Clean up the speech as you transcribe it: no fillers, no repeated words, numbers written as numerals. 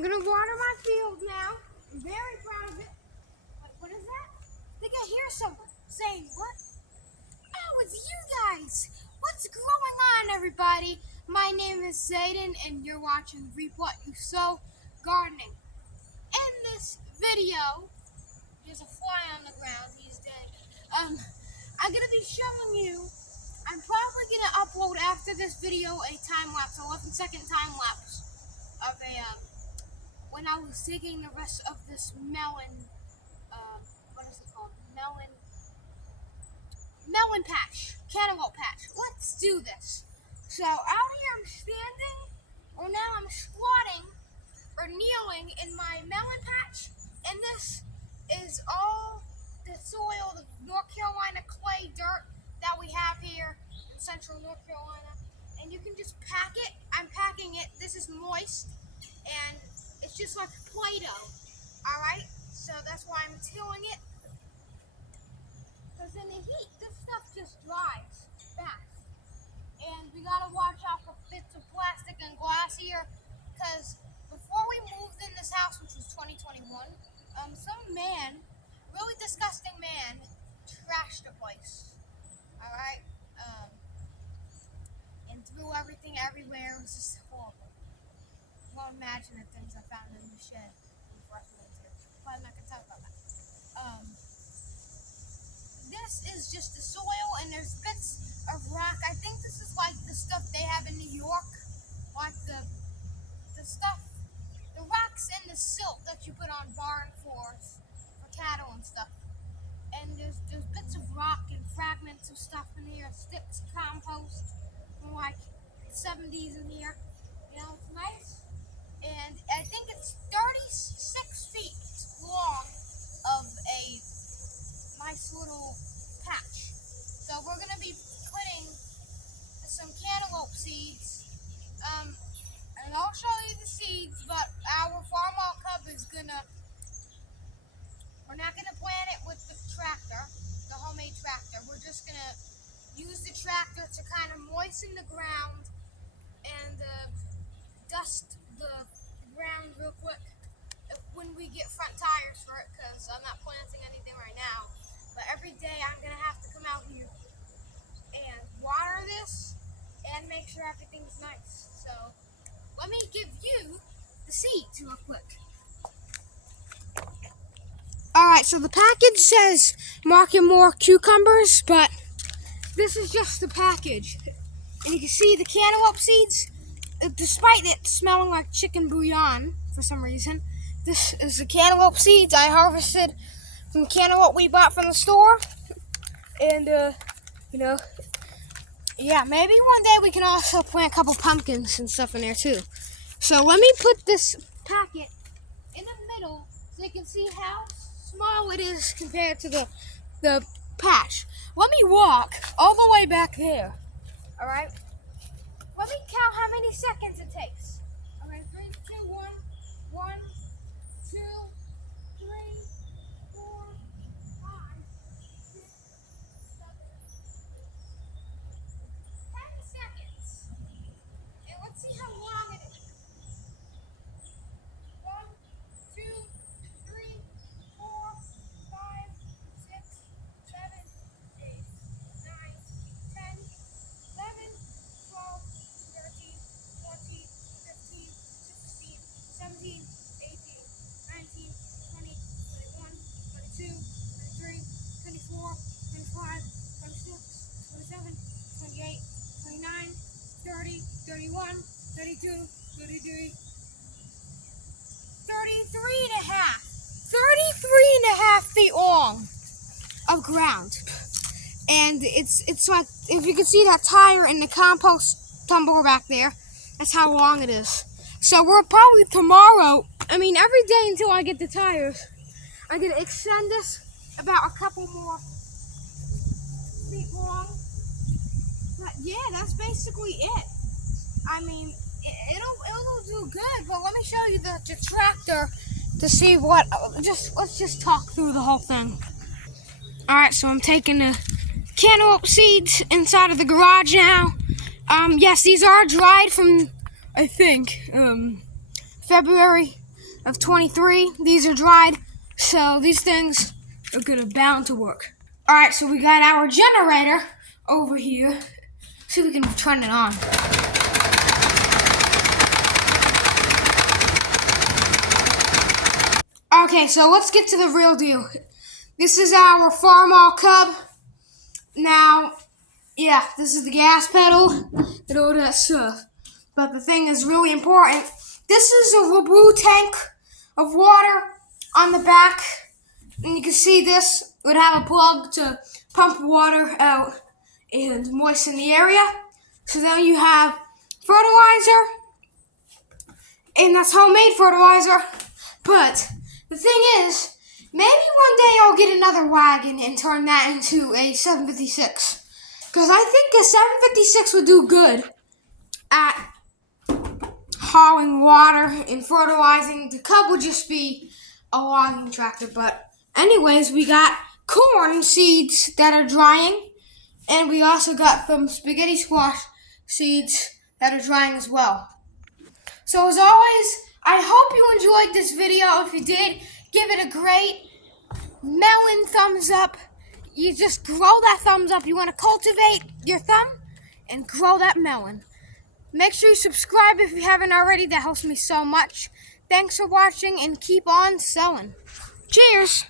I'm gonna water my field now. I'm very proud of it. Wait, what is that? I think I hear someone saying, what? Oh, it's you guys. What's going on, everybody? My name is Zayden, and you're watching Reap What You Sow Gardening. In this video, there's a fly on the ground. He's dead. I'm gonna be showing you. I'm probably gonna upload after this video a time lapse, 11-second time lapse of when I was digging the rest of this melon. What is it called? Melon patch, cantaloupe patch. Let's do this. So out here I'm standing, or now I'm squatting or kneeling in my melon patch, and this is all the soil, the North Carolina clay dirt that we have here in central North Carolina, and you can just pack it. I'm packing it. This is moist, and it's just like Play-Doh. Alright, so that's why I'm tilling it, because in the heat this stuff just dries fast, and we gotta watch out for bits of plastic and glass here, because before we moved in this house, which was 2021, some man, really disgusting man, trashed the place. Alright? And threw everything everywhere. It was just horrible. You won't imagine the things I found in the shed before I moved here. But I'm not going to talk about that. This is just the soil, and there's bits of rock. I think this is like the stuff they have in New York. Like the stuff, the rocks and the silt that you put on barn floors for cattle and stuff. And there's bits of rock and fragments of stuff in here, sticks, compost from like the 70s in here. You know, it's nice. And I think it's 36 feet long of a nice little patch. So we're going to be putting some cantaloupe seeds. And I'll show you the seeds, but our farm cub is we're not gonna plant it with the tractor, the homemade tractor. We're just gonna use the tractor to kind of moisten the ground and dust the ground real quick when we get front tires for it, because I'm not planting anything right now. But every day I'm gonna have to come out here and water this and make sure everything's nice. So let me give you the seeds real quick. Alright, so the package says market more cucumbers, but this is just the package. And you can see the cantaloupe seeds, despite it smelling like chicken bouillon for some reason. This is the cantaloupe seeds I harvested from cantaloupe we bought from the store. And, yeah, maybe one day we can also plant a couple pumpkins and stuff in there too. So let me put this packet in the middle so you can see how small it is compared to the patch. Let me walk all the way back there. Alright? Let me count how many seconds it takes. Alright, 3, 2, 1, 1, 2, 3, 4, 5, 6, 7, 10 seconds. And let's see how long it is. 1, 2, 3, 4, 5, 6, 7, 8, 9, 10, 11, 12, 13, 14, 15, 16, 17, 18, 19, 20, 21, 22, 23, 24, 25, 26, 27, 28, 29, 30, 31, 32, 33, 33 and a half. 33 and a half feet long of ground. And it's like, if you can see that tire in the compost tumbler back there, that's how long it is. So we're probably tomorrow, every day until I get the tires, I'm going to extend this about a couple more feet long. But yeah, that's basically it. It'll do good, but let me show you the tractor to see what, let's just talk through the whole thing. Alright, so I'm taking the cantaloupe seeds inside of the garage now. Yes, these are dried from, I think, February of 23. These are dried, so these things are gonna bound to work. All right, so we got our generator over here. See if we can turn it on. Okay, so let's get to the real deal. This is our Farmall Cub. Now, yeah, this is the gas pedal and all that stuff. But the thing is really important. This is a Waboo tank of water on the back. And you can see this would have a plug to pump water out and moisten the area. So then you have fertilizer, and that's homemade fertilizer. But the thing is, maybe one day I'll get another wagon and turn that into a 756. Because I think a 756 would do good at hauling water and fertilizing. The Cub would just be a logging tractor. But anyways, we got corn seeds that are drying. And we also got some spaghetti squash seeds that are drying as well. So as always, I hope you enjoyed this video. If you did, give it a great melon thumbs up. You just grow that thumbs up. You want to cultivate your thumb and grow that melon. Make sure you subscribe if you haven't already. That helps me so much. Thanks for watching and keep on selling. Cheers.